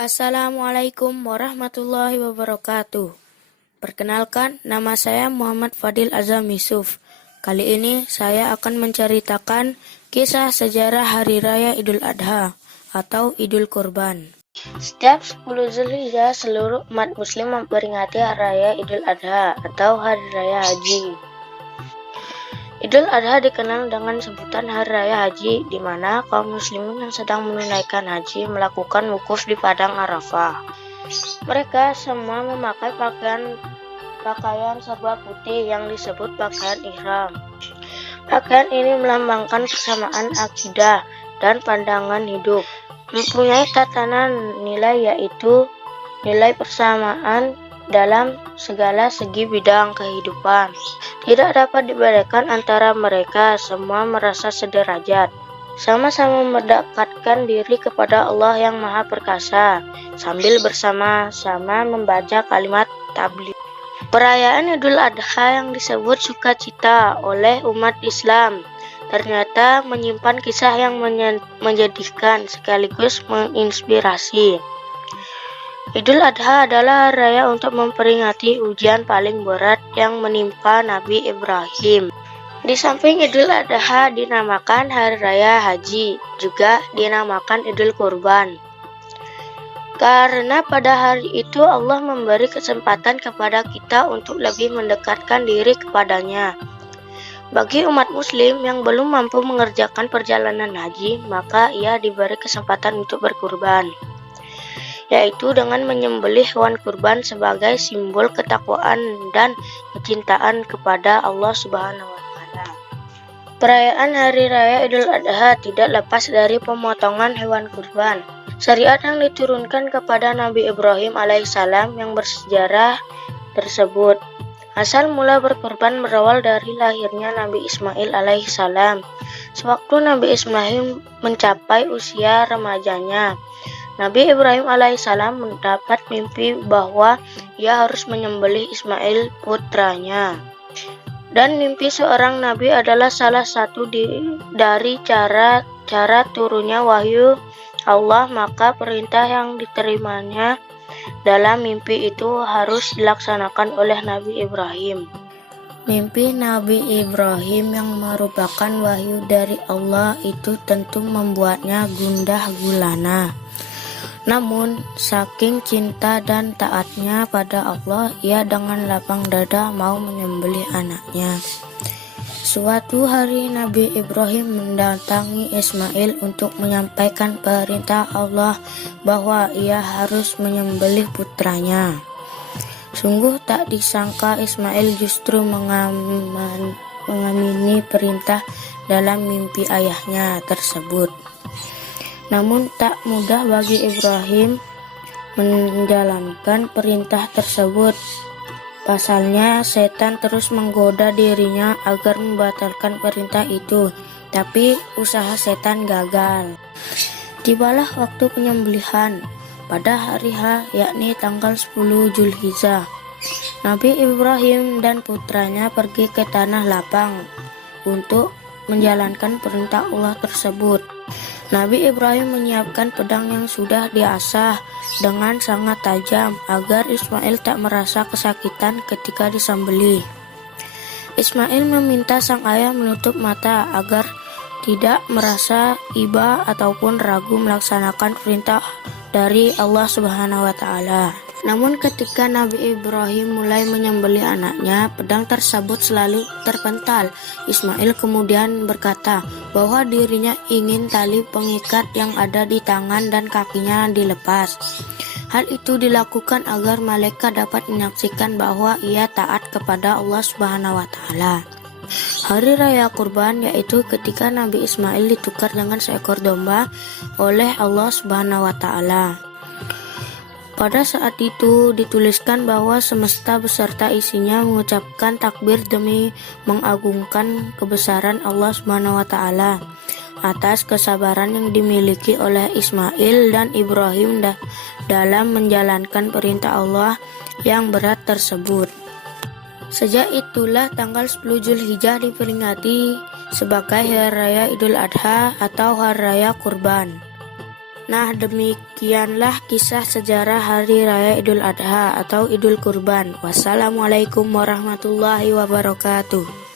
Assalamualaikum warahmatullahi wabarakatuh. Perkenalkan, nama saya Muhammad Fadil Azam Yusuf. Kali ini saya akan menceritakan kisah sejarah Hari Raya Idul Adha atau Idul Kurban. Setiap 10 Zulhijjah, seluruh umat muslim memperingati Hari Raya Idul Adha atau Hari Raya Haji. Idul Adha dikenal dengan sebutan Hari Raya Haji, di mana kaum muslimin yang sedang menunaikan haji melakukan wukuf di padang Arafah. Mereka semua memakai pakaian serba putih yang disebut pakaian ihram. Pakaian ini melambangkan persamaan akidah dan pandangan hidup. Mempunyai tatanan nilai, yaitu nilai persamaan dalam segala segi bidang kehidupan. Tidak dapat dibedakan antara mereka, semua merasa sederajat. Sama-sama mendekatkan diri kepada Allah yang Maha Perkasa, sambil bersama-sama membaca kalimat tabligh. Perayaan Idul Adha yang disebut sukacita oleh umat Islam ternyata menyimpan kisah yang menjadikan sekaligus menginspirasi. Idul Adha adalah hari raya untuk memperingati ujian paling berat yang menimpa Nabi Ibrahim. Di samping Idul Adha dinamakan Hari Raya Haji, juga dinamakan Idul Kurban. Karena pada hari itu Allah memberi kesempatan kepada kita untuk lebih mendekatkan diri kepadanya. Bagi umat muslim yang belum mampu mengerjakan perjalanan haji, maka ia diberi kesempatan untuk berkurban, yaitu dengan menyembelih hewan kurban sebagai simbol ketakwaan dan kecintaan kepada Allah Subhanahu wa Ta'ala. Perayaan Hari Raya Idul Adha tidak lepas dari pemotongan hewan kurban. Syariat yang diturunkan kepada Nabi Ibrahim alaihissalam yang bersejarah tersebut. Asal mula berkurban berawal dari lahirnya Nabi Ismail alaihissalam. Sewaktu Nabi Ismail mencapai usia remajanya, Nabi Ibrahim alaihissalam mendapat mimpi bahwa ia harus menyembelih Ismail putranya. Dan mimpi seorang nabi adalah salah satu dari cara turunnya wahyu Allah, maka perintah yang diterimanya dalam mimpi itu harus dilaksanakan oleh Nabi Ibrahim. Mimpi Nabi Ibrahim yang merupakan wahyu dari Allah itu tentu membuatnya gundah gulana. Namun, saking cinta dan taatnya pada Allah, ia dengan lapang dada mau menyembelih anaknya. Suatu hari Nabi Ibrahim mendatangi Ismail untuk menyampaikan perintah Allah bahwa ia harus menyembelih putranya. Sungguh tak disangka Ismail justru mengamini perintah dalam mimpi ayahnya tersebut. Namun tak mudah bagi Ibrahim menjalankan perintah tersebut. Pasalnya, setan terus menggoda dirinya agar membatalkan perintah itu, tapi usaha setan gagal. Tibalah waktu penyembelihan pada hari H, yakni tanggal 10 Zulhijjah. Nabi Ibrahim dan putranya pergi ke tanah lapang untuk menjalankan perintah Allah tersebut. Nabi Ibrahim menyiapkan pedang yang sudah diasah dengan sangat tajam agar Ismail tak merasa kesakitan ketika disembelih. Ismail meminta sang ayah menutup mata agar tidak merasa iba ataupun ragu melaksanakan perintah dari Allah Subhanahu wa Ta'ala. Namun ketika Nabi Ibrahim mulai menyembelih anaknya, pedang tersebut selalu terpental. Ismail kemudian berkata bahwa dirinya ingin tali pengikat yang ada di tangan dan kakinya dilepas. Hal itu dilakukan agar malaikat dapat menyaksikan bahwa ia taat kepada Allah Subhanahu wa Ta'ala. Hari Raya Kurban yaitu ketika Nabi Ismail ditukar dengan seekor domba oleh Allah Subhanahu wa Ta'ala. Pada saat itu dituliskan bahwa semesta beserta isinya mengucapkan takbir demi mengagungkan kebesaran Allah Subhanahu wa Ta'ala atas kesabaran yang dimiliki oleh Ismail dan Ibrahim dalam menjalankan perintah Allah yang berat tersebut. Sejak itulah tanggal 10 Zulhijjah diperingati sebagai Hari Raya Idul Adha atau Hari Raya Kurban. Nah, demikianlah kisah sejarah Hari Raya Idul Adha atau Idul Kurban. Wassalamualaikum warahmatullahi wabarakatuh.